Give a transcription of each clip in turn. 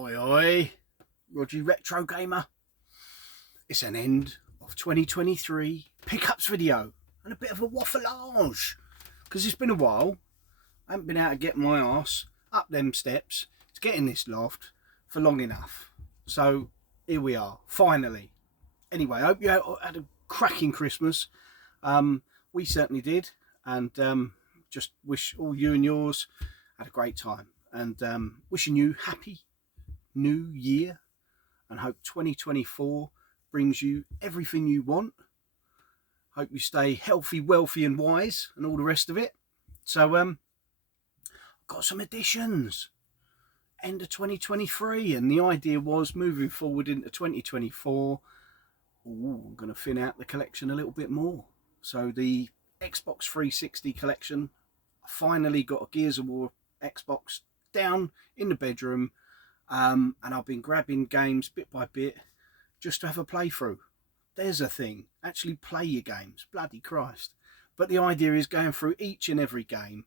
Oi oi, Rodgy Retro Gamer. It's an end of 2023 pickups video and a bit of a waffleage because it's been a while. I haven't been able to get my arse up them steps to get in this loft for long enough. So here we are, finally. Anyway, I hope you had a cracking Christmas. We certainly did, and just wish all you and yours had a great time. And wishing you happy New Year, and hope 2024 brings you everything you want. Hope you stay healthy, wealthy and wise and all the rest of it. So I've got some additions end of 2023, and the idea was moving forward into 2024. I'm going to thin out the collection a little bit more. So the Xbox 360 collection, I finally got a Gears of War Xbox down in the bedroom. And I've been grabbing games bit by bit just to have a playthrough. There's a thing, actually play your games, bloody Christ. But the idea is going through each and every game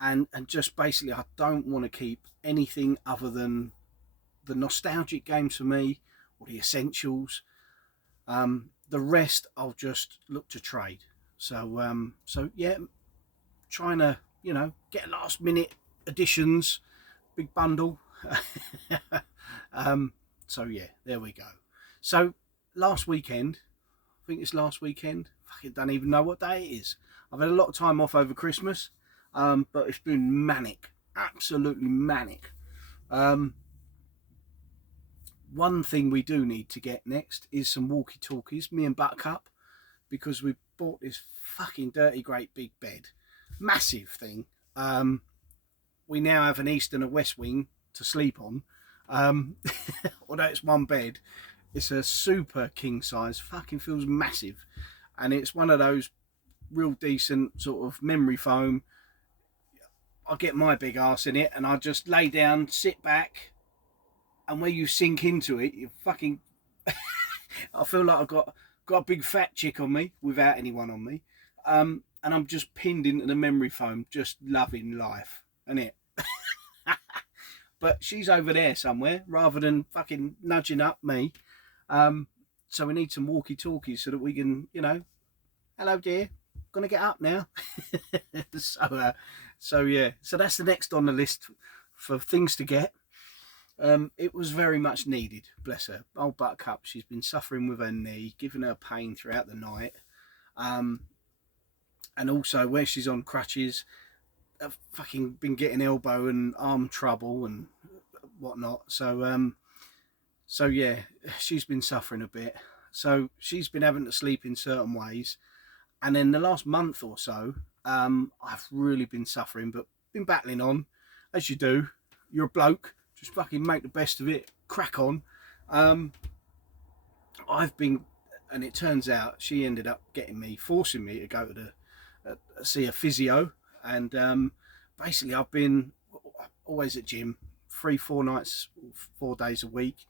and just basically I don't want to keep anything other than the nostalgic games for me or the essentials. The rest I'll just look to trade. So yeah, trying to, get last minute additions, big bundle. So yeah, there we go. So last weekend, I think it's last weekend, I don't even know what day it is. I've had a lot of time off over Christmas, but it's been manic, absolutely manic. One thing we do need to get next is some walkie-talkies, me and Buttercup, because we bought this fucking dirty great big bed, massive thing. We now have an east and a west wing to sleep on. Although it's one bed, it's a super king size, fucking feels massive, and it's one of those real decent sort of memory foam. I get my big ass in it and I just lay down, sit back, and when you sink into it, you fucking I feel like I've got a big fat chick on me without anyone on me, and I'm just pinned into the memory foam, just loving life, innit? But she's over there somewhere rather than fucking nudging up me. So we need some walkie-talkies so that we can, hello dear, gonna get up now. So yeah, so that's the next on the list for things to get. It was very much needed, bless her. Old Buttercup, she's been suffering with her knee, giving her pain throughout the night. And also where she's on crutches, I've fucking been getting elbow and arm trouble and whatnot. So yeah, she's been suffering a bit. So she's been having to sleep in certain ways. And then the last month or so, I've really been suffering, but been battling on, as you do. You're a bloke, just fucking make the best of it, crack on. I've been, and it turns out she ended up forcing me to go to see a physio. And basically I've been always at gym 3-4 nights, 4 days a week,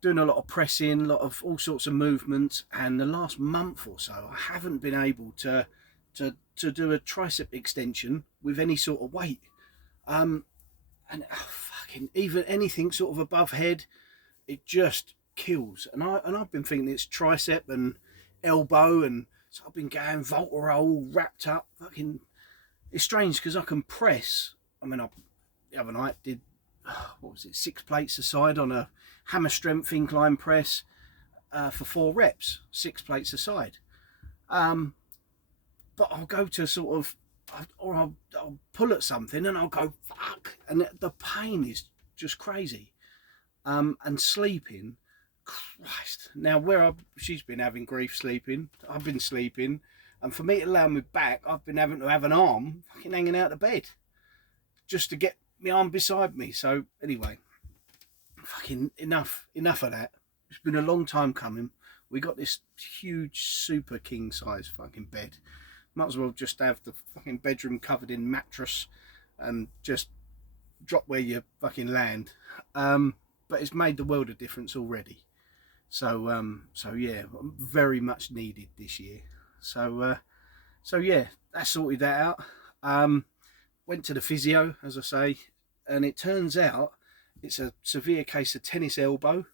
doing a lot of pressing, a lot of all sorts of movements. And the last month or so I haven't been able to do a tricep extension with any sort of weight, and fucking even anything sort of above head, it just kills. And I've been thinking it's tricep and elbow, and so I've been going Voltarol wrapped up. Fucking, it's strange because I can press. I mean, the other night did, 6 plates a side on a hammer strength incline press for 4 reps, 6 plates a side. But I'll go to sort of, or I'll pull at something and I'll go fuck, and the pain is just crazy. And sleeping, Christ. Now she's been having grief sleeping, I've been sleeping. And for me to lay on my back, I've been having to have an arm fucking hanging out of bed just to get my arm beside me. So anyway, fucking enough of that. It's been a long time coming. We got this huge super king size fucking bed. Might as well just have the fucking bedroom covered in mattress and just drop where you fucking land. But it's made the world of difference already. So yeah, very much needed this year. So yeah, that sorted that out. Went to the physio, as I say, and it turns out It's a severe case of tennis elbow.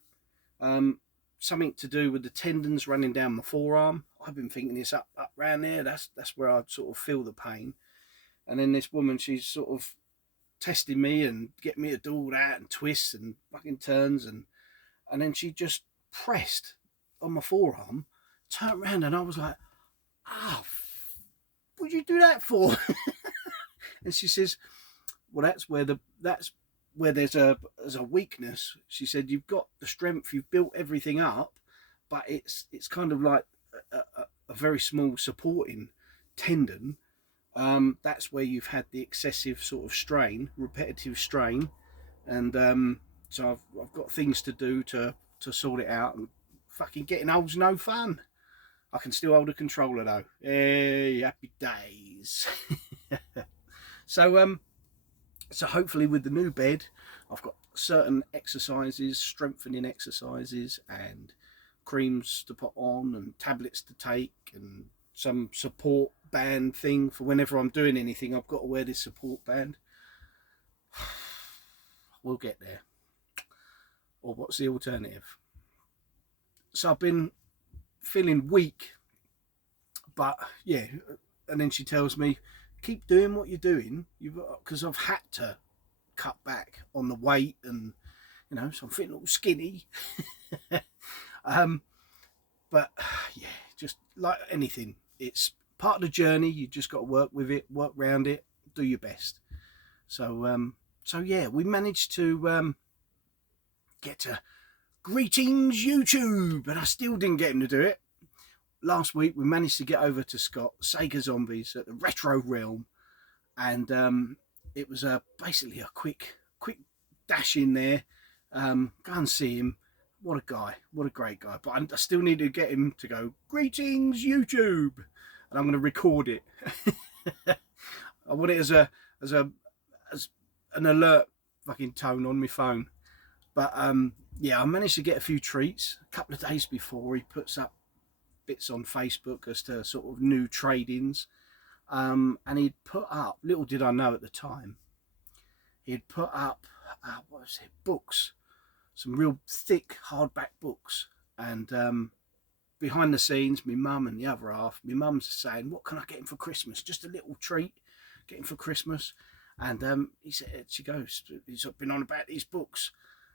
Something to do with the tendons running down my forearm. I've been thinking it's up round there. That's where I sort of feel the pain. And then this woman, she's sort of testing me and getting me to do all that and twists and fucking turns, and then she just pressed on my forearm, turned around, and I was like, "Ah, what'd you do that for?" And she says, "Well, that's where there's a weakness." She said, "You've got the strength, you've built everything up, but it's kind of like a very small supporting tendon. That's where you've had the excessive sort of strain, repetitive strain, and so I've got things to do to sort it out. And fucking getting old's no fun. I can still hold a controller though. Hey, happy days." So hopefully with the new bed, I've got certain exercises, strengthening exercises, and creams to put on, and tablets to take, and some support band thing for whenever I'm doing anything. I've got to wear this support band. We'll get there. Or what's the alternative? So I've been feeling weak, but yeah. And then she tells me, "Keep doing what you're doing, because I've had to cut back on the weight, and so I'm feeling all skinny." But yeah, just like anything, it's part of the journey. You just got to work with it, work around it, do your best. So yeah, we managed to get to greetings YouTube, and I still didn't get him to do it. Last week we managed to get over to Scott, Sega Zombies at the Retro Realm, and it was basically a quick dash in there. Go and see him. What a guy, what a great guy. But I still need to get him to go, "Greetings YouTube," and I'm going to record it. I want it as an alert fucking tone on my phone. But yeah, I managed to get a few treats. A couple of days before, he puts up bits on Facebook as to sort of new trade-ins, and he'd put up, little did I know at the time, he'd put up books, some real thick hardback books. And behind the scenes, my mum and the other half, my mum's saying, "What can I get him for Christmas? Just a little treat, get him for Christmas." And she goes, "He's been on about these books,"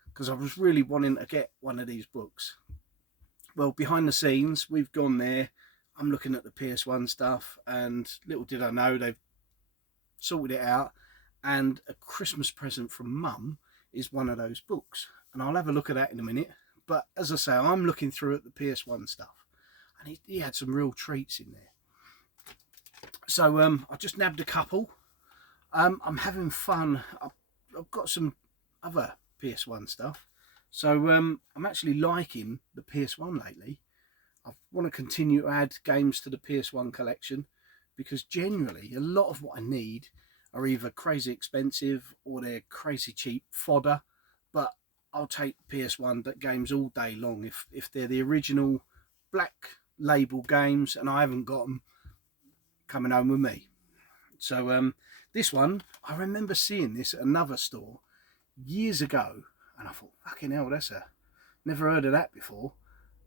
because I was really wanting to get one of these books. Well, behind the scenes, we've gone there. I'm looking at the PS1 stuff, and little did I know, they've sorted it out, and a Christmas present from Mum is one of those books. And I'll have a look at that in a minute. But as I say, I'm looking through at the PS1 stuff, and he had some real treats in there. So I just nabbed a couple. I'm having fun. I've got some other PS1 stuff. So I'm actually liking the PS1 lately. I want to continue to add games to the PS1 collection, because generally a lot of what I need are either crazy expensive or they're crazy cheap fodder. But I'll take PS1 games all day long if they're the original black label games and I haven't got them coming home with me. So this one, I remember seeing this at another store years ago, and I thought, fucking hell, never heard of that before.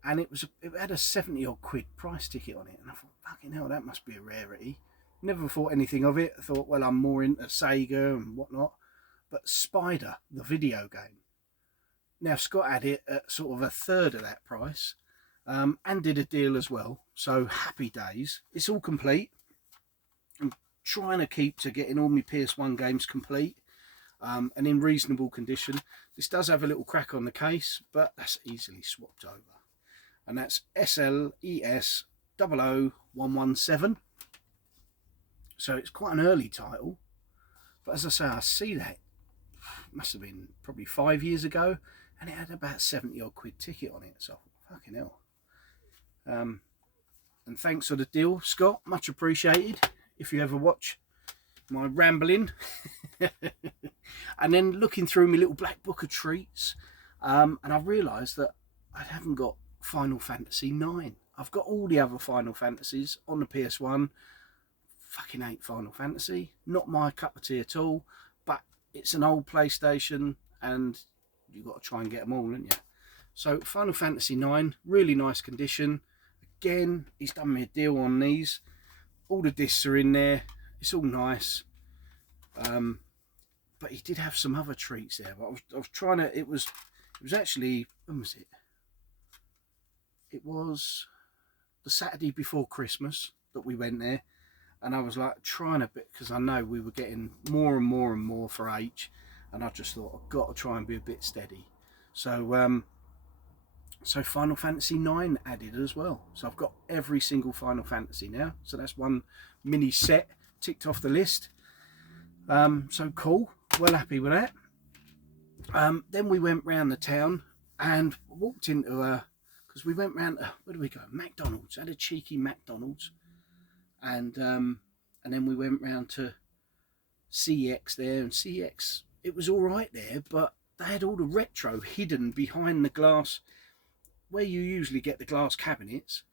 And it had a 70 odd quid price ticket on it, and I thought, fucking hell, that must be a rarity. Never thought anything of it. I thought, well, I'm more into Sega and whatnot. But Spider, the video game, now Scott had it at sort of a third of that price, and did a deal as well. So happy days. It's all complete. I'm trying to keep to getting all my PS1 games complete, and in reasonable condition. This does have a little crack on the case, but that's easily swapped over. And that's SLES 00117. So it's quite an early title. But as I say, I see that. It must have been probably 5 years ago, and it had about 70 odd quid ticket on it. So fucking hell. And thanks for the deal, Scott. Much appreciated. If you ever watch my rambling. And then looking through my little black book of treats, and I realised that I haven't got Final Fantasy 9. I've got all the other Final Fantasies on the PS1. Fucking hate Final Fantasy. Not my cup of tea at all. But it's an old PlayStation, and you've got to try and get them all, haven't you? So Final Fantasy 9, really nice condition. Again, he's done me a deal on these. All the discs are in there. It's all nice. But he did have some other treats there. But I was trying to. It was actually, when was it? It was the Saturday before Christmas that we went there, and I was like trying a bit, because I know we were getting more and more and more for H, and I just thought I've got to try and be a bit steady. So so Final Fantasy 9 added as well. So I've got every single Final Fantasy now. So that's one mini set ticked off the list. So cool. Well happy with that. Then we went round the town and walked into because we went round, where did we go? McDonald's. Had a cheeky McDonald's. And then we went round to CX there. And CX, it was all right there, but they had all the retro hidden behind the glass, where you usually get the glass cabinets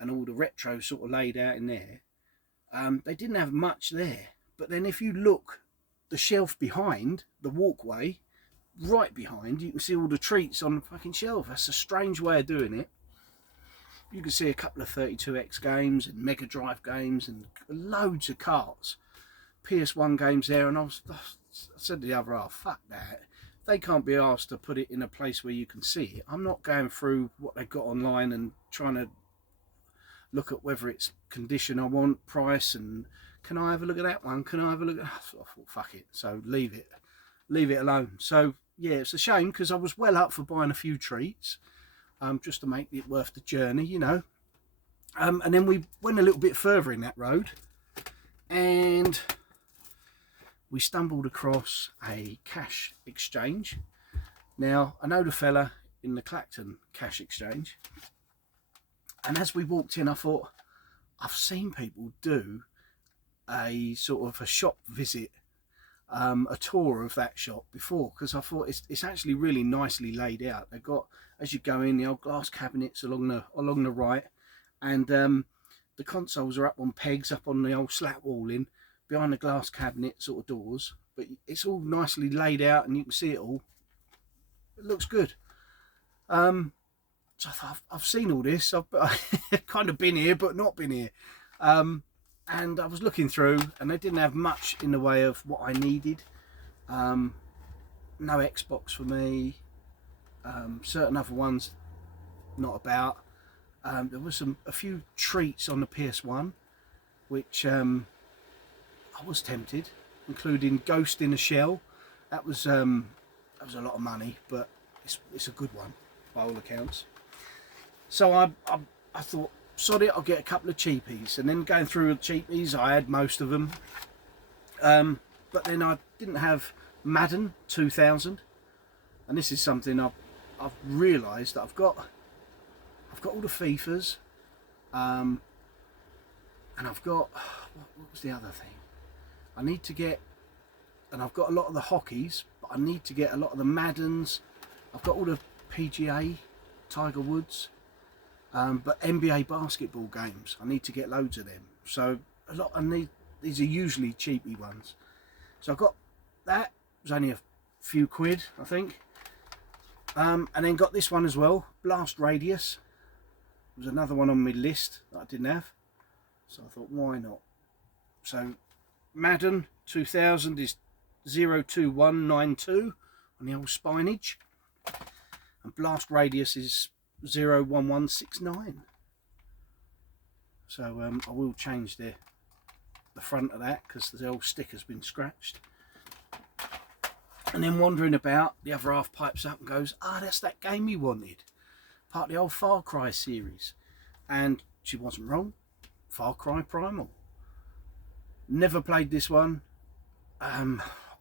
and all the retro sort of laid out in there. They didn't have much there. But then if you look, the shelf behind, the walkway, right behind, you can see all the treats on the fucking shelf. That's a strange way of doing it. You can see a couple of 32X games and Mega Drive games and loads of carts. PS1 games there, and I said to the other half, fuck that. They can't be asked to put it in a place where you can see it. I'm not going through what they've got online and trying to look at whether it's condition I want, price, and can I have a look at that one? Can I have a look at that? I thought, fuck it. So leave it alone. So yeah, it's a shame, because I was well up for buying a few treats, just to make it worth the journey, you know. And then we went a little bit further in that road, and we stumbled across a cash exchange. Now, I know the fella in the Clacton cash exchange, and as we walked in, I thought, I've seen people do a sort of a shop visit, a tour of that shop before, because I thought it's actually really nicely laid out. They've got, as you go in, the old glass cabinets along the right, and the consoles are up on pegs, up on the old slat walling, behind the glass cabinet sort of doors, but it's all nicely laid out and you can see it all. It looks good. So I thought, I've seen all this. I've kind of been here but not been here, and I was looking through, and they didn't have much in the way of what I needed. No Xbox for me, certain other ones not about. There was a few treats on the PS1 which I was tempted, including Ghost in a Shell. That was a lot of money, but it's a good one by all accounts. So I thought, sod it, I'll get a couple of cheapies. And then going through the cheapies, I had most of them. But then I didn't have Madden 2000, and this is something I've realised that I've got all the FIFAs, and I've got, what was the other thing? I need to get, and I've got a lot of the hockeys, but I need to get a lot of the Maddens. I've got all the PGA, Tiger Woods, but NBA basketball games, I need to get loads of them. So these are usually cheapy ones. So I got that. It was only a few quid, I think. And then got this one as well, Blast Radius. It was another one on my list that I didn't have. So I thought, why not? So Madden 2000 is 02192 on the old spinage, and Blast Radius is 01169. So I will change the front of that, because the old sticker's been scratched. And then wandering about, the other half pipes up and goes, that's that game you wanted, part of the old Far Cry series. And she wasn't wrong. Far Cry Primal. Never played this one. I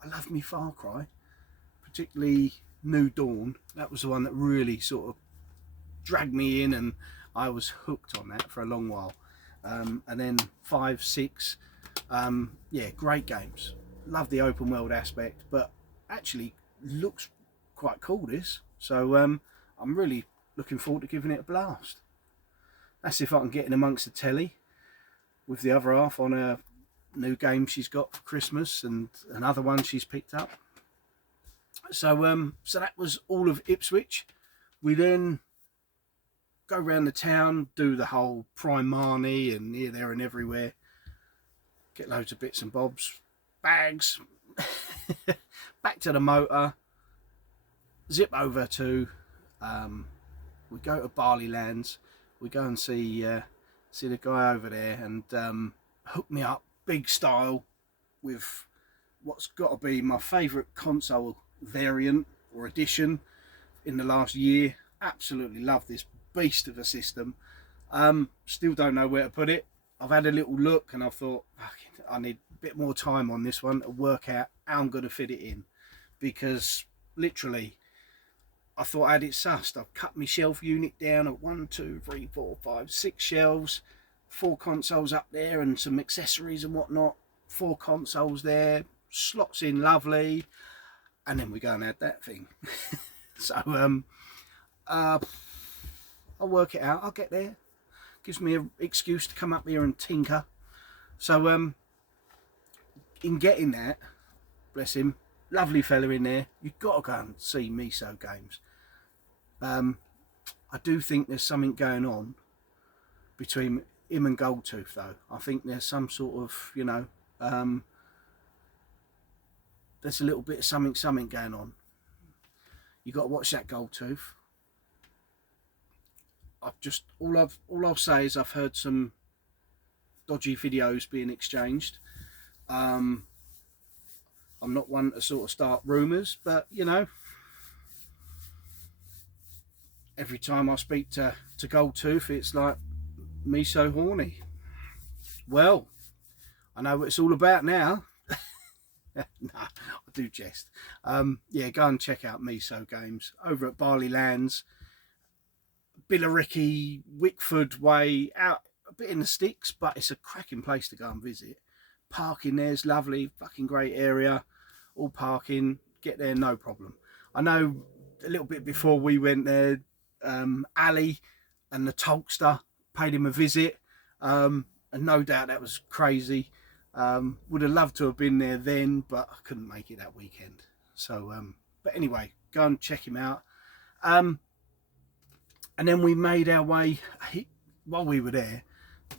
love me Far Cry, particularly New Dawn. That was the one that really sort of dragged me in, and I was hooked on that for a long while. And then 5, 6, yeah, great games. Love the open world aspect, but actually looks quite cool, this. So I'm really looking forward to giving it a blast. That's if I can get in amongst the telly with the other half on a new game she's got for Christmas, and another one she's picked up. So that was all of Ipswich. We then go around the town, do the whole Prime Marnie and here, there and everywhere. Get loads of bits and bobs, bags, back to the motor, zip over to, we go to Barleylands, we go and see the guy over there and hook me up big style with what's got to be my favourite console variant or edition in the last year. Absolutely love this beast of a system. Still don't know where to put it. I've had a little look and I thought I need a bit more time on this one to work out how I'm going to fit it in, because literally I thought I had it sussed. I've cut my shelf unit down at 1, 2, 3, 4, 5, 6 shelves, 4 consoles up there and some accessories and whatnot, 4 consoles there, slots in lovely, and then we go and add that thing. So I'll work it out. I'll get there. Gives me an excuse to come up here and tinker. So in getting that, bless him, lovely fella in there, you've got to go and see Miso Games. I do think there's something going on between him and Goldtooth though. I think there's some sort of, you know, there's a little bit of something going on. You got to watch that Goldtooth. All I'll say is I've heard some dodgy videos being exchanged. I'm not one to sort of start rumours, but you know, every time I speak to Goldtooth, it's like, me so horny. Well, I know what it's all about now. Nah, I do jest. Yeah, go and check out Miso Games over at Barleylands, Billericay, Wickford way, out a bit in the sticks, but it's a cracking place to go and visit. Parking there's lovely, fucking great area, all parking, get there no problem. I know a little bit before we went there, Ali and the Tolkster paid him a visit, and no doubt that was crazy. Would have loved to have been there then, but I couldn't make it that weekend. So but anyway, go and check him out. And then we made our way, while we were there,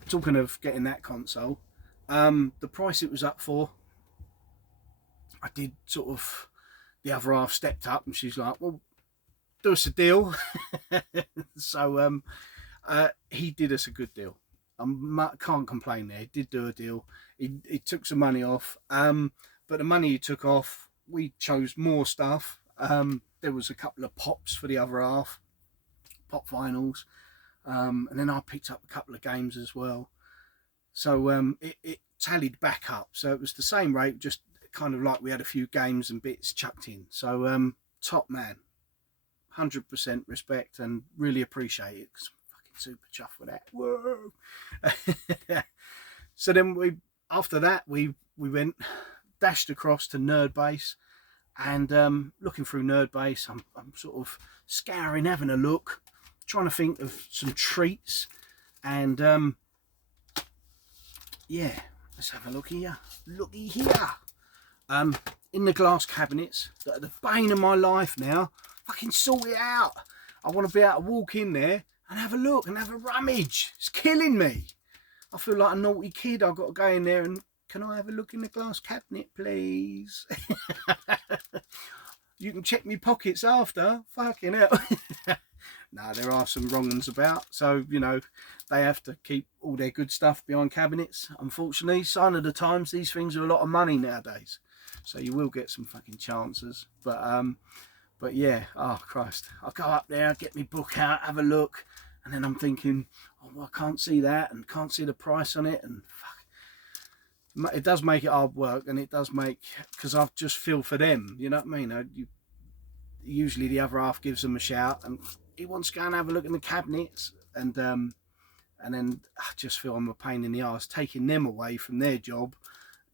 talking of getting that console, the price it was up for, I did sort of, the other half stepped up and she's like, well, do us a deal. So he did us a good deal. I can't complain there. He did do a deal. He took some money off, but the money he took off, we chose more stuff. There was a couple of pops for the other half, pop vinyls, and then I picked up a couple of games as well. So it tallied back up. So it was the same rate, just kind of like we had a few games and bits chucked in. So top man, 100% respect and really appreciate it, because I'm fucking super chuffed with that. Whoa. So then after that we went, dashed across to NerdBase, and looking through NerdBase, I'm sort of scouring, having a look, trying to think of some treats, and yeah, let's have a look here. Looky here. In the glass cabinets that are the bane of my life now. Fucking sort it out. I want to be able to walk in there and have a look and have a rummage. It's killing me. I feel like a naughty kid. I've got to go in there and, can I have a look in the glass cabinet, please? You can check me pockets after. Fucking hell. No, there are some wrong ones about. So, you know, they have to keep all their good stuff behind cabinets. Unfortunately, sign of the times, these things are a lot of money nowadays. So you will get some fucking chances. But yeah, oh Christ. I'll go up there, get my book out, have a look. And then I'm thinking, oh, well, I can't see that and can't see the price on it. And fuck. It does make it hard work, and it does make, because I just feel for them. You know what I mean? Usually the other half gives them a shout and he wants to go and have a look in the cabinets, and then I just feel I'm a pain in the arse taking them away from their job,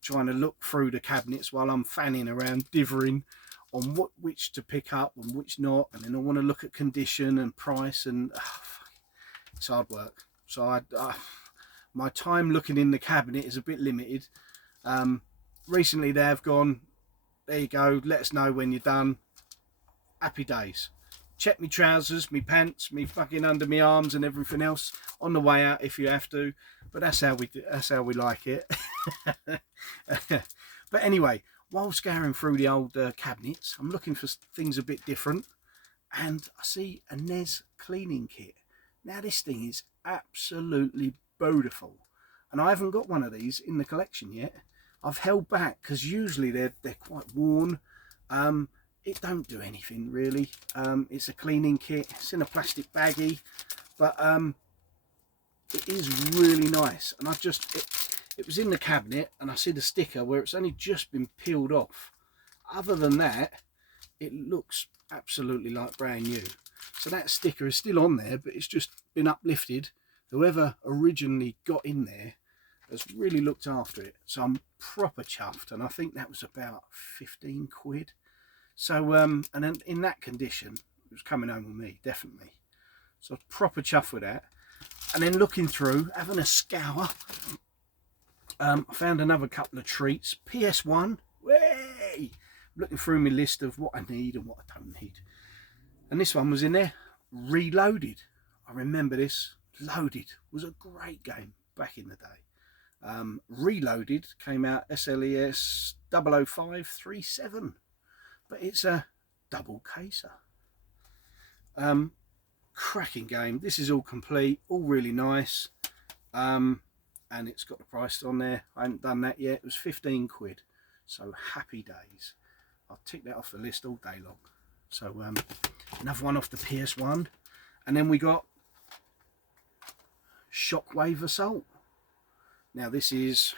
trying to look through the cabinets while I'm fanning around dithering on which to pick up and which not, and then I want to look at condition and price, and it's hard work. So my time looking in the cabinet is a bit limited. Recently they have gone, there you go, let us know when you're done, happy days. Check me trousers, me pants, me fucking under me arms and everything else on the way out if you have to. But that's how we do, that's how we like it. But anyway, while scouring through the old cabinets, I'm looking for things a bit different, and I see a NES cleaning kit. Now this thing is absolutely beautiful, and I haven't got one of these in the collection yet. I've held back because usually they're quite worn. It don't do anything really. It's a cleaning kit. It's in a plastic baggie, but it is really nice. And it was in the cabinet, and I see the sticker where it's only just been peeled off. Other than that, it looks absolutely like brand new. So that sticker is still on there, but it's just been uplifted. Whoever originally got in there has really looked after it. So I'm proper chuffed, and I think that was about 15 quid. So and then in that condition, it was coming home with me, definitely. So I was proper chuffed with that. And then looking through, having a scour, I found another couple of treats. PS1, way! Looking through my list of what I need and what I don't need. And this one was in there, Reloaded. I remember this. Loaded was a great game back in the day. Reloaded came out SLES 00537, but it's a double caser. Cracking game. This is all complete, all really nice. And it's got the price on there. I haven't done that yet. It was 15 quid. So happy days. I'll tick that off the list all day long. So another one off the PS1. And then we got Shockwave Assault. Now this is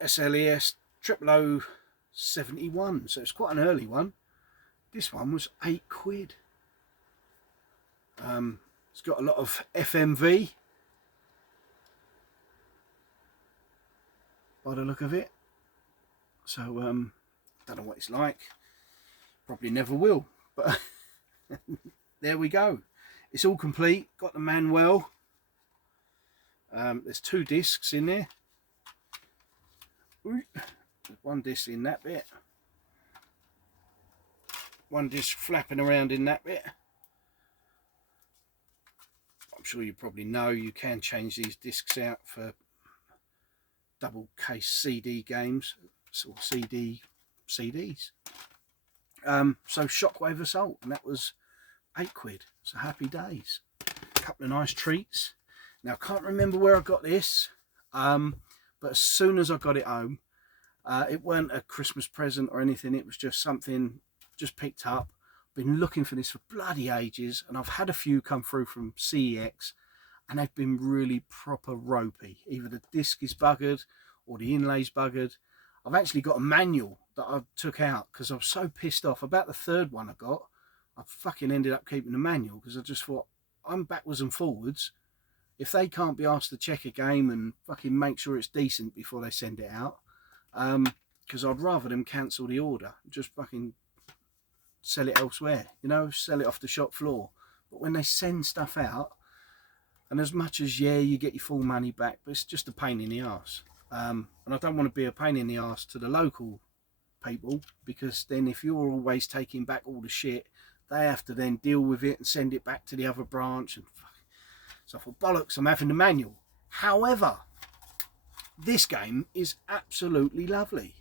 SLES 00071. So it's quite an early one. This one was 8 quid. It's got a lot of FMV by the look of it. So don't know what it's like, probably never will, but there we go. It's all complete, got the manual. There's 2 discs in there. There's 1 disc in that bit, 1 disc flapping around in that bit. I'm sure you probably know you can change these discs out for double case CD games, or CDs. So Shockwave Assault, and that was 8 quid. So happy days. A couple of nice treats. Now I can't remember where I got this, but as soon as I got it home, it weren't a Christmas present or anything. It was just something just picked up. Been looking for this for bloody ages, and I've had a few come through from CEX, and they've been really proper ropey. Either the disc is buggered or the inlay's buggered. I've actually got a manual that I took out because I was so pissed off about the 3rd one I got. I fucking ended up keeping the manual because I just thought, I'm backwards and forwards. If they can't be asked to check a game and fucking make sure it's decent before they send it out, because I'd rather them cancel the order, just fucking sell it elsewhere, you know, sell it off the shop floor. But when they send stuff out, and as much as, yeah, you get your full money back, but it's just a pain in the arse. And I don't want to be a pain in the arse to the local people, because then if you're always taking back all the shit, they have to then deal with it and send it back to the other branch. And so I thought, bollocks, I'm having the manual. However, this game is absolutely lovely.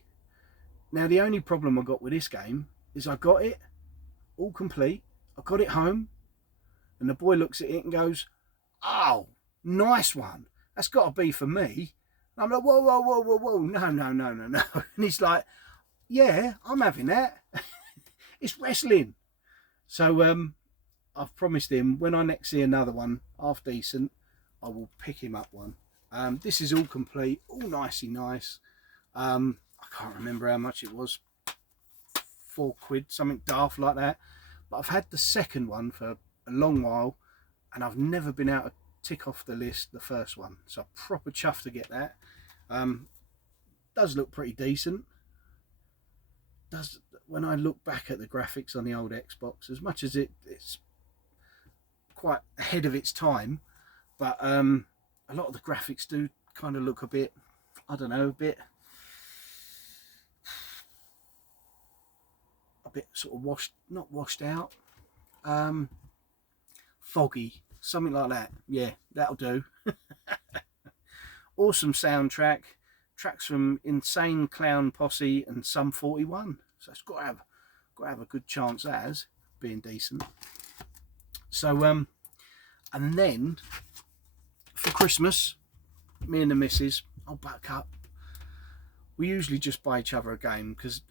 Now the only problem I got with this game is I got it all complete, I got it home, and the boy looks at it and goes, oh, nice one, that's got to be for me. And I'm like, whoa, whoa, whoa, whoa, whoa, no, no, no, no, no. And he's like, yeah, I'm having that. It's wrestling. So I've promised him when I next see another one half decent, I will pick him up one. This is all complete, all nicey nice. I can't remember how much it was, 4 quid, something daft like that. But I've had the 2nd one for a long while, and I've never been able to tick off the list the 1st one. So I'm proper chuffed to get that. Does look pretty decent. Does, when I look back at the graphics on the old Xbox, as much as it's quite ahead of its time, but a lot of the graphics do kind of look a bit, I don't know, a bit bit sort of not washed out, foggy, something like that. Yeah, that'll do. Awesome soundtrack, tracks from Insane Clown Posse and Sum 41. So it's got to have a good chance as being decent. So and then for Christmas, me and the missus, I'll back up. We usually just buy each other a game, because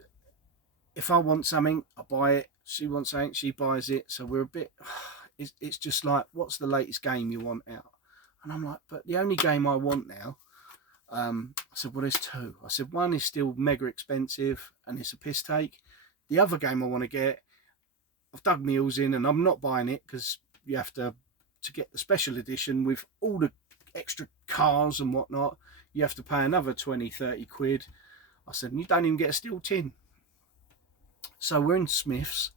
if I want something, I buy it. She wants something, she buys it. So we're a bit, it's just like, what's the latest game you want out? And I'm like, but the only game I want now, I said, well, there's two. I said, one is still mega expensive and it's a piss take. The other game I want to get, I've dug my heels in and I'm not buying it, because you have to get the special edition with all the extra cars and whatnot, you have to pay another 20-30 quid. I said, and you don't even get a steel tin. So we're in Smith's,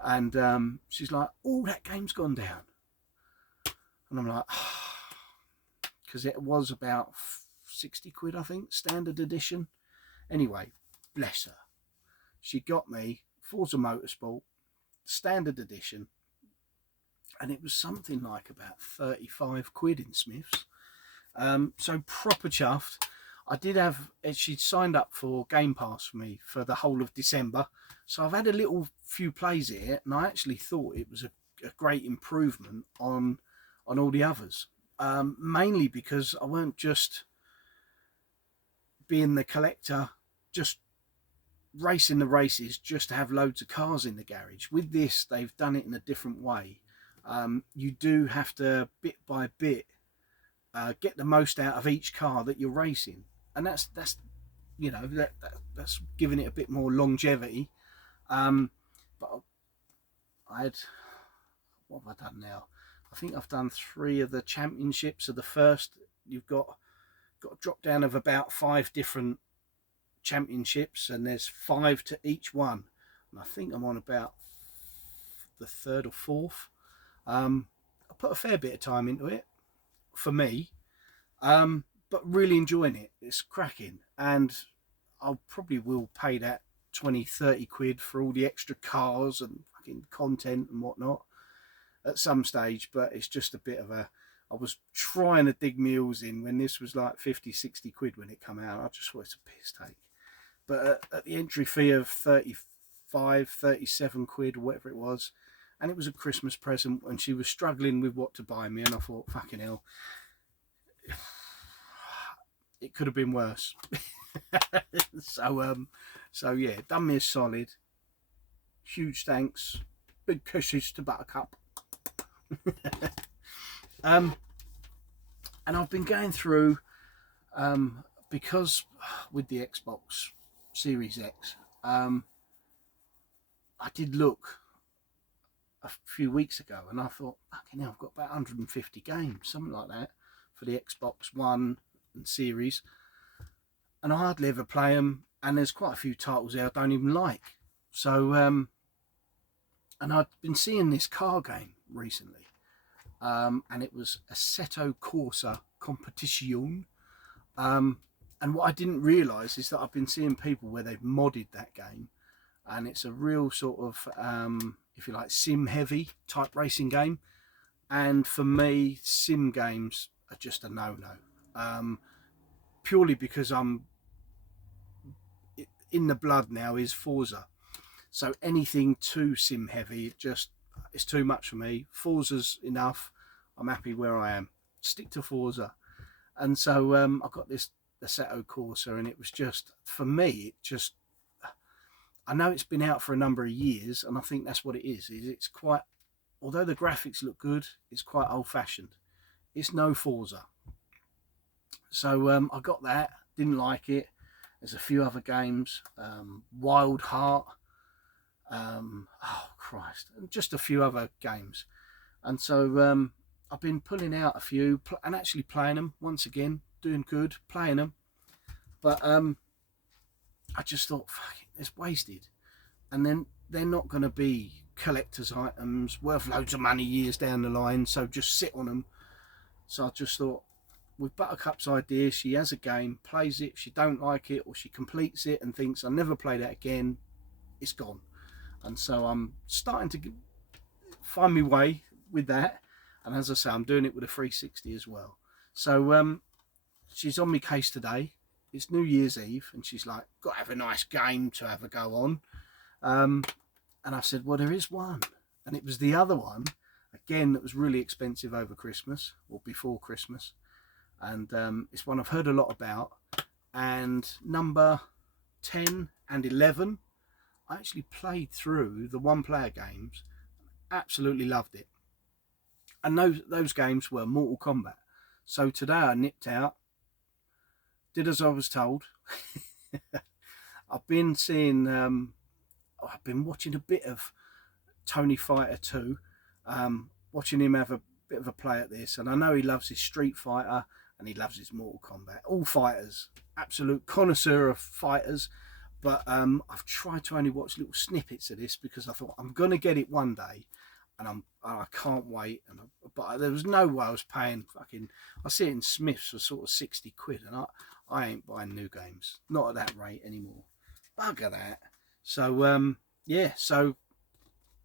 and she's like, oh, that game's gone down. And I'm like, because it was about 60 quid, I think, standard edition. Anyway, bless her, she got me Forza Motorsport standard edition, and it was something like about 35 quid in Smith's. So proper chuffed. I did have, she'd signed up for Game Pass for me for the whole of December, so I've had a little few plays here, and I actually thought it was a great improvement on all the others, mainly because I weren't just being the collector, just racing the races just to have loads of cars in the garage. With this, they've done it in a different way. You do have to, bit by bit, get the most out of each car that you're racing, and that's you know, that's giving it a bit more longevity. But I had, what have I done now? I think I've done 3 of the championships of the first. You've got a drop down of about 5 different championships, and there's 5 to each one, and I think I'm on about the 3rd or 4th. I put a fair bit of time into it for me, but really enjoying it. It's cracking, and I probably will pay that 20-30 quid for all the extra cars and fucking content and whatnot at some stage. But it's just a bit of a, I was trying to dig meals in when this was like 50-60 quid when it come out. I just thought it's a piss take. But at the entry fee of 35-37 quid or whatever it was, and it was a Christmas present, and she was struggling with what to buy me, and I thought, fucking hell, it could have been worse. So yeah, done me a solid. Huge thanks, big kisses to Buttercup. And I've been going through, because with the Xbox Series X, I did look a few weeks ago, and I thought, fucking hell, I've got about 150 games, something like that, for the Xbox One and Series, and I hardly ever play them, and there's quite a few titles there I don't even like. So and I've been seeing this car game recently, and it was Assetto Corsa Competition, and what I didn't realise is that I've been seeing people where they've modded that game, and it's a real sort of, if you like, sim heavy type racing game, and for me, sim games are just a no-no, purely because I'm in the blood now is Forza, so anything too sim heavy, it's too much for me. Forza's enough, I'm happy where I am, stick to Forza. And so I got this Assetto Corsa, and it was just, for me, I know it's been out for a number of years, and I think that's what it is. It's quite, although the graphics look good, it's quite old-fashioned. It's no Forza. So I got that, didn't like it. There's a few other games, Wild Heart, oh Christ, and just a few other games. And so I've been pulling out a few and actually playing them once again, doing good, playing them. But I just thought, fuck it, it's wasted. And then they're not going to be collector's items worth loads of money years down the line, so just sit on them. So I just thought, with Buttercup's idea, she has a game, plays it, if she don't like it, or she completes it and thinks, I'll never play that again, it's gone. and so I'm starting to find my way with that. And as I say, I'm doing it with a 360 as well. So she's on my case today. It's New Year's Eve, and she's like, got to have a nice game to have a go on. And I said, well, there is one. And it was the other one, again, that was really expensive over Christmas, or before Christmas. And it's one I've heard a lot about. And number 10 and 11, I actually played through the one-player games. Absolutely loved it. And those games were Mortal Kombat. So today I nipped out, did as I was told. I've been seeing, I've been watching a bit of Tony Fighter 2, watching him have a bit of a play at this. And I know he loves his Street Fighter and he loves his Mortal Kombat. All fighters, absolute connoisseur of fighters. But I've tried to only watch little snippets of this because I thought I'm going to get it one day. And I can't wait. But there was no way I was paying fucking... I see it in Smith's for sort of 60 quid. And I ain't buying new games. Not at that rate anymore. Bugger that. So, yeah. So,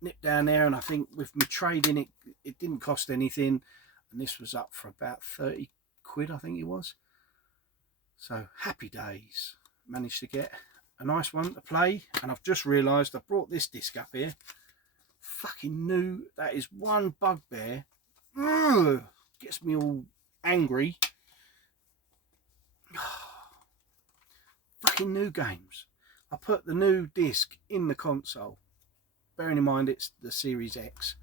nipped down there. And I think with my trading, it didn't cost anything. And this was up for about 30 quid, I think it was. So, happy days. Managed to get a nice one to play. And I've just realised I brought this disc up here. Fucking new. That is one bugbear. Ugh, gets me all angry. Fucking new games. I put the new disc in the console, bearing in mind it's the Series X,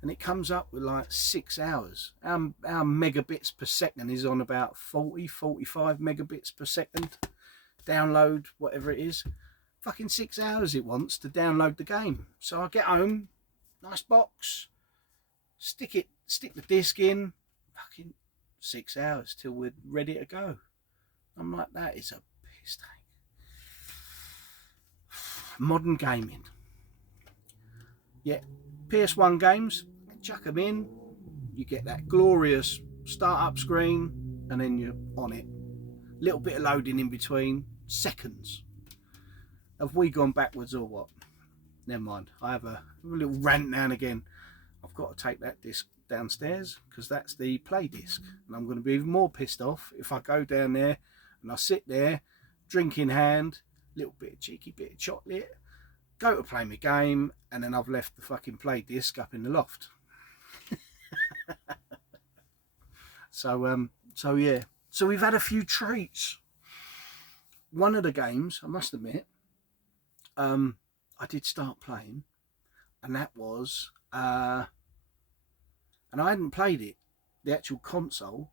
and it comes up with like 6 hours. Our megabits per second is on about 45 megabits per second download, whatever it is. Fucking 6 hours it wants to download the game. So I get home, nice box, stick the disc in, fucking 6 hours till we're ready to go. I'm like, that is a piss take. Modern gaming. Yeah, PS1 games, chuck them in, you get that glorious start-up screen, and then you're on it. Little bit of loading in between, seconds. Have we gone backwards or what? Never mind. I have a little rant now and again. I've got to take that disc downstairs because that's the play disc. And I'm going to be even more pissed off if I go down there and I sit there, drink in hand, little bit of cheeky bit of chocolate, go to play my game, and then I've left the fucking play disc up in the loft. So yeah. So we've had a few treats. One of the games, I must admit, I did start playing, and that was, and I hadn't played it, the actual console,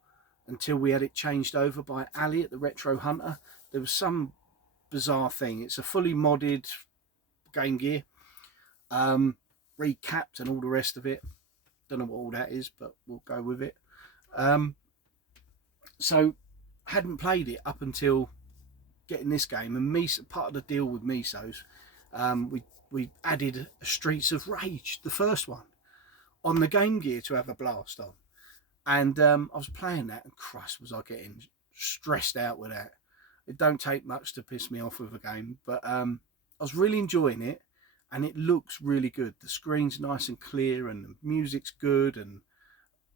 until we had it changed over by Ali at the Retro Hunter. There was some bizarre thing. It's a fully modded Game Gear, recapped and all the rest of it. Don't know what all that is, but we'll go with it. So I hadn't played it up until getting this game, and part of the deal with Miso's, we added Streets of Rage, the first one, on the Game Gear to have a blast on. And I was playing that, and Christ, was I getting stressed out with that. It don't take much to piss me off with a game, but I was really enjoying it, and it looks really good. The screen's nice and clear, and the music's good, and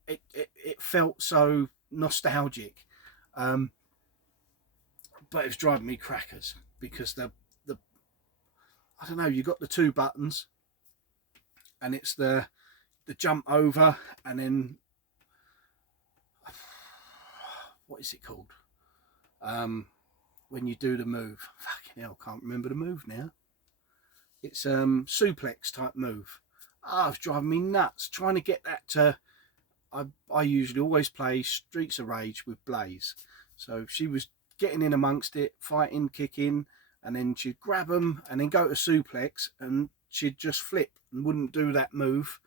it felt so nostalgic. But it was driving me crackers because the I don't know, you got the two buttons, and it's the jump over, and then what is it called? When you do the move, fucking hell, can't remember the move now. It's suplex type move. It's driving me nuts trying to get that to. I usually always play Streets of Rage with Blaze, so she was getting in amongst it, fighting, kicking, and then she'd grab them and then go to suplex, and she'd just flip and wouldn't do that move.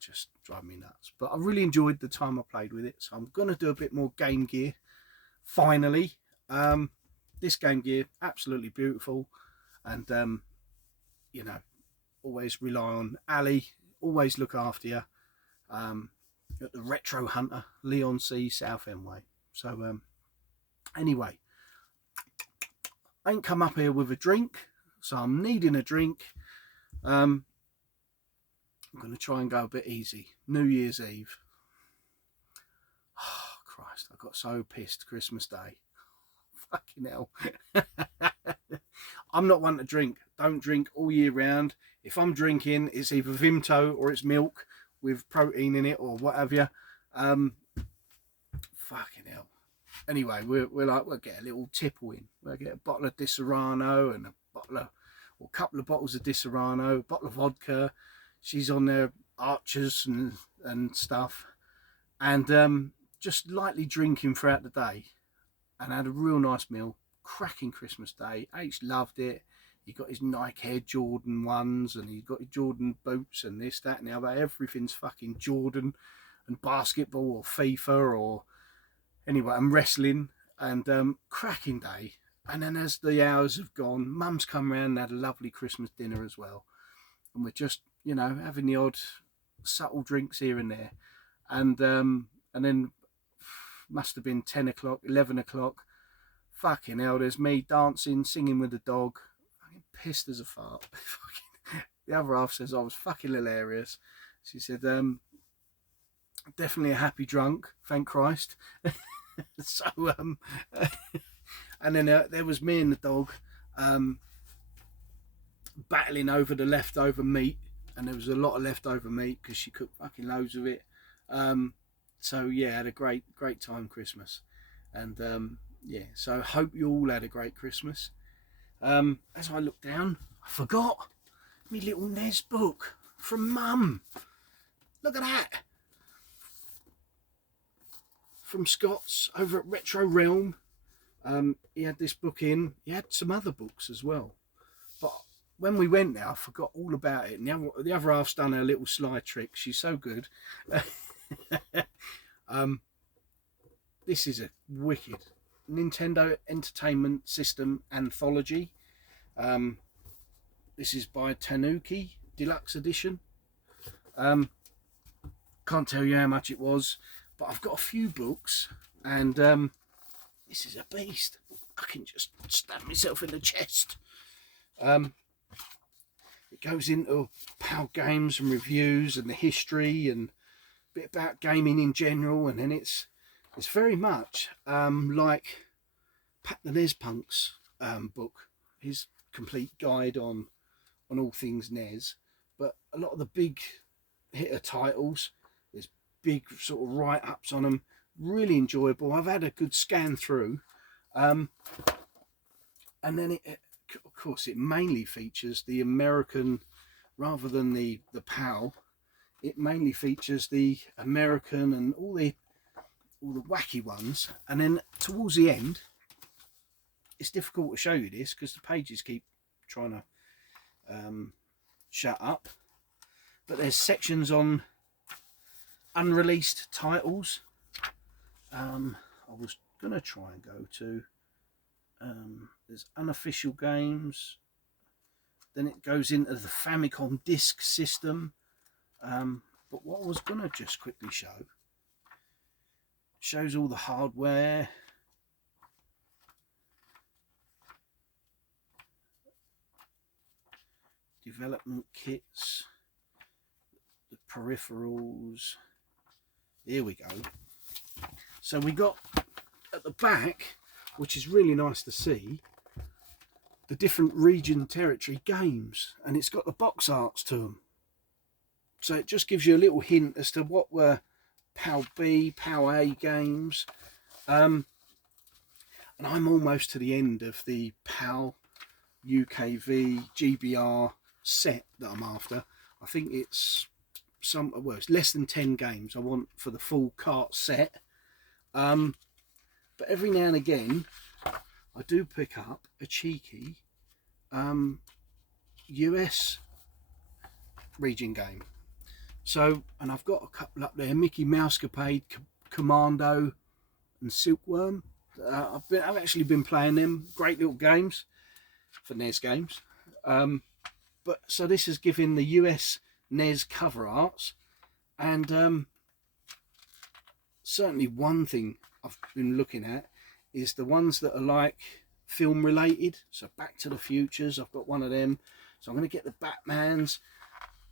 Just drive me nuts. But I really enjoyed the time I played with it, so I'm going to do a bit more Game Gear finally. This Game Gear, absolutely beautiful, and you know, always rely on Ali, always look after you, at the Retro Hunter, Leon C, Southend Way. So anyway, I ain't come up here with a drink, so I'm needing a drink. I'm going to try and go a bit easy. New Year's Eve. Oh, Christ, I got so pissed Christmas Day. Fucking hell. I'm not one to drink. Don't drink all year round. If I'm drinking, it's either Vimto or it's milk with protein in it or whatever. Fucking hell. Anyway, we'll get a little tipple in. We'll get a bottle of Disaronno and a couple of bottles of Disaronno, a bottle of vodka. She's on there, Archers and stuff. And just lightly drinking throughout the day. And had a real nice meal. Cracking Christmas Day. H loved it. He got his Nike Air Jordan ones, and he got his Jordan boots and this, that, and the other. Everything's fucking Jordan, and basketball or FIFA or anyway, and wrestling. And cracking day. And then as the hours have gone, Mum's come round and had a lovely Christmas dinner as well. And we're just, you know, having the odd subtle drinks here and there. And then must have been 10 o'clock, 11 o'clock. Fucking hell, there's me dancing, singing with the dog. Fucking pissed as a fart. The other half says I was fucking hilarious. She said, definitely a happy drunk, thank Christ. So, and then there was me and the dog battling over the leftover meat. And there was a lot of leftover meat because she cooked fucking loads of it. So yeah, had a great time Christmas. And yeah, so I hope you all had a great Christmas. As I look down, I forgot my little Nez book from Mum. Look at that. From Scott's over at Retro Realm. He had this book in. He had some other books as well. But when we went there, I forgot all about it. And the other half's done her little slide trick. She's so good. This is a wicked Nintendo Entertainment System anthology. This is by Tanuki Deluxe Edition. Can't tell you how much it was, but I've got a few books, and this is a beast. I can just stab myself in the chest. It goes into PAL games and reviews and the history and a bit about gaming in general, and then it's very much like Pat the NES Punk's book, his complete guide on all things NES. But a lot of the big hitter titles, there's big sort of write-ups on them, really enjoyable. I've had a good scan through, and then of course it mainly features the American rather than the PAL. It mainly features the American and all the wacky ones. And then towards the end, it's difficult to show you this because the pages keep trying to shut up. But there's sections on unreleased titles. I was going to try and go to, there's unofficial games. Then it goes into the Famicom Disk System. But what I was going to just quickly shows all the hardware. Development kits. The peripherals. Here we go. So we got at the back, which is really nice to see, the different region territory games, and it's got the box arts to them. So it just gives you a little hint as to what were PAL B, PAL A games. And I'm almost to the end of the PAL UKV GBR set that I'm after. I think it's it's less than 10 games I want for the full cart set. But every now and again I do pick up a cheeky US region game. So, and I've got a couple up there, Mickey Mousecapade, Commando and Silkworm. I've actually been playing them. Great little games for NES games. But so this has given the US NES cover arts, and certainly one thing I've been looking at is the ones that are like film related. So Back to the Futures, I've got one of them. So I'm going to get the Batmans.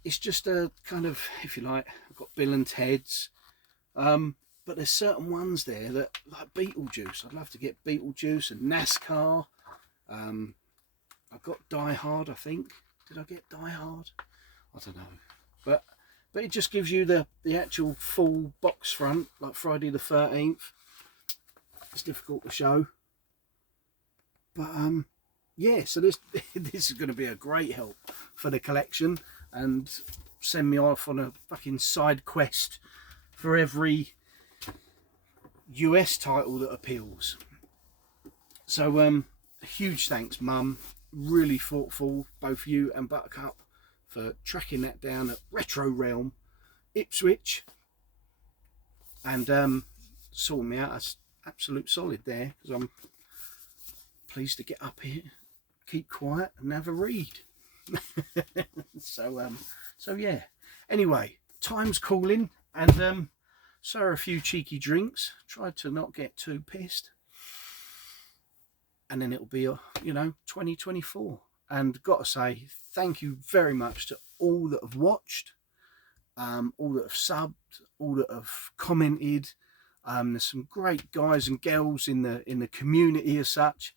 It's just a kind of, if you like, I've got Bill and Ted's. But there's certain ones there that, like Beetlejuice. I'd love to get Beetlejuice and NASCAR. I've got Die Hard, I think. Did I get Die Hard? I don't know. But it just gives you the actual full box front, like Friday the 13th. It's difficult to show. But yeah, so this is going to be a great help for the collection and send me off on a fucking side quest for every US title that appeals. So a huge thanks, Mum. Really thoughtful, both you and Buttercup, for tracking that down at Retro Realm, Ipswich, and sorting me out. That's absolute solid there, because I'm pleased to get up here, keep quiet and have a read. So yeah, anyway, time's calling, and so are a few cheeky drinks. Tried to not get too pissed, and then it'll be 2024. And got to say thank you very much to all that have watched, all that have subbed, all that have commented. There's some great guys and girls in the community as such,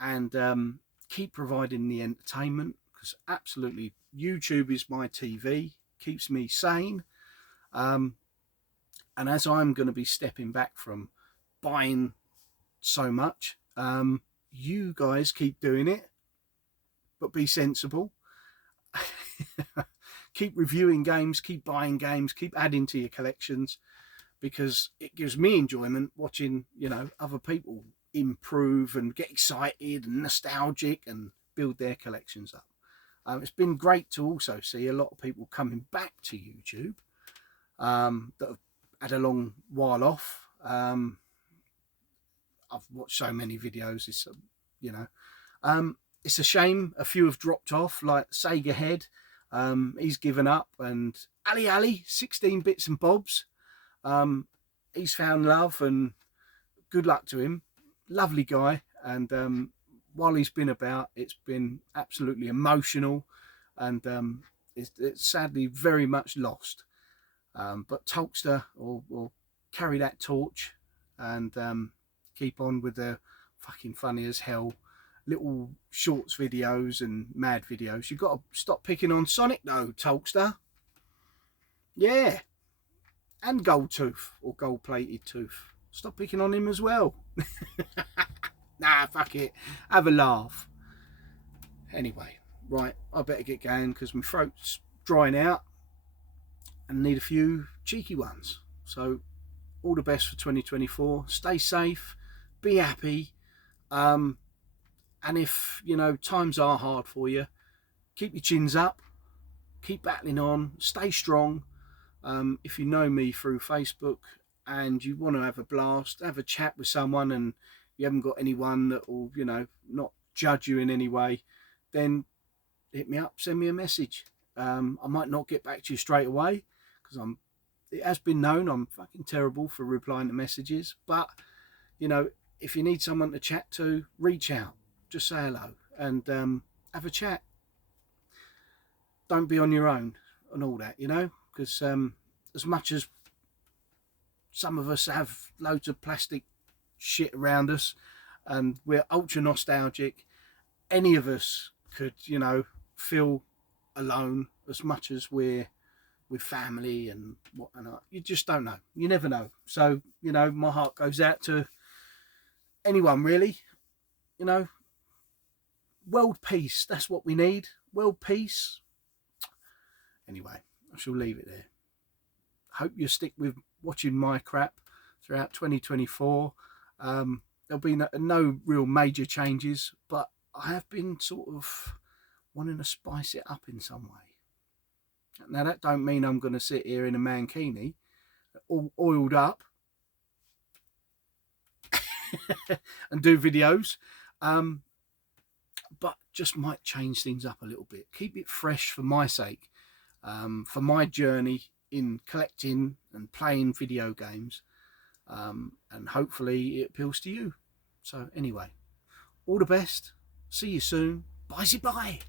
and keep providing the entertainment, because absolutely YouTube is my TV, keeps me sane. And as I'm going to be stepping back from buying so much, you guys keep doing it, but be sensible. Keep reviewing games, keep buying games, keep adding to your collections, because it gives me enjoyment watching other people improve and get excited and nostalgic and build their collections up. It's been great to also see a lot of people coming back to YouTube that have had a long while off. I've watched so many videos. It's a shame a few have dropped off, like Sega Head. He's given up, and Ali 16 bits and bobs. He's found love, and good luck to him. Lovely guy, and while he's been about, it's been absolutely emotional, and it's sadly very much lost. But Tulkster will carry that torch and keep on with the fucking funny as hell little shorts videos and mad videos. You've got to stop picking on Sonic though, Tulkster. Yeah. And Gold Tooth, or Gold Plated Tooth. Stop picking on him as well. Nah, fuck it. Have a laugh. Anyway, right, I better get going because my throat's drying out and need a few cheeky ones. So all the best for 2024. Stay safe, be happy, and if times are hard for you, keep your chins up, keep battling on, stay strong. If you know me through Facebook and you want to have a blast, have a chat with someone, and you haven't got anyone that will not judge you in any way, then hit me up, send me a message. I might not get back to you straight away, because it has been known I'm fucking terrible for replying to messages. But if you need someone to chat to, reach out, just say hello, and have a chat. Don't be on your own and all that, because as much as some of us have loads of plastic shit around us and we're ultra nostalgic, any of us could feel alone as much as we're with family and whatnot. You just don't know, you never know. So my heart goes out to anyone really. World peace, that's what we need. World peace. Anyway, I shall leave it there. Hope you stick with watching my crap throughout 2024. There'll be no real major changes, but I have been sort of wanting to spice it up in some way. Now that don't mean I'm going to sit here in a mankini all oiled up and do videos, but just might change things up a little bit, keep it fresh for my sake, for my journey in collecting and playing video games, and hopefully it appeals to you. So anyway, all the best, see you soon, bye.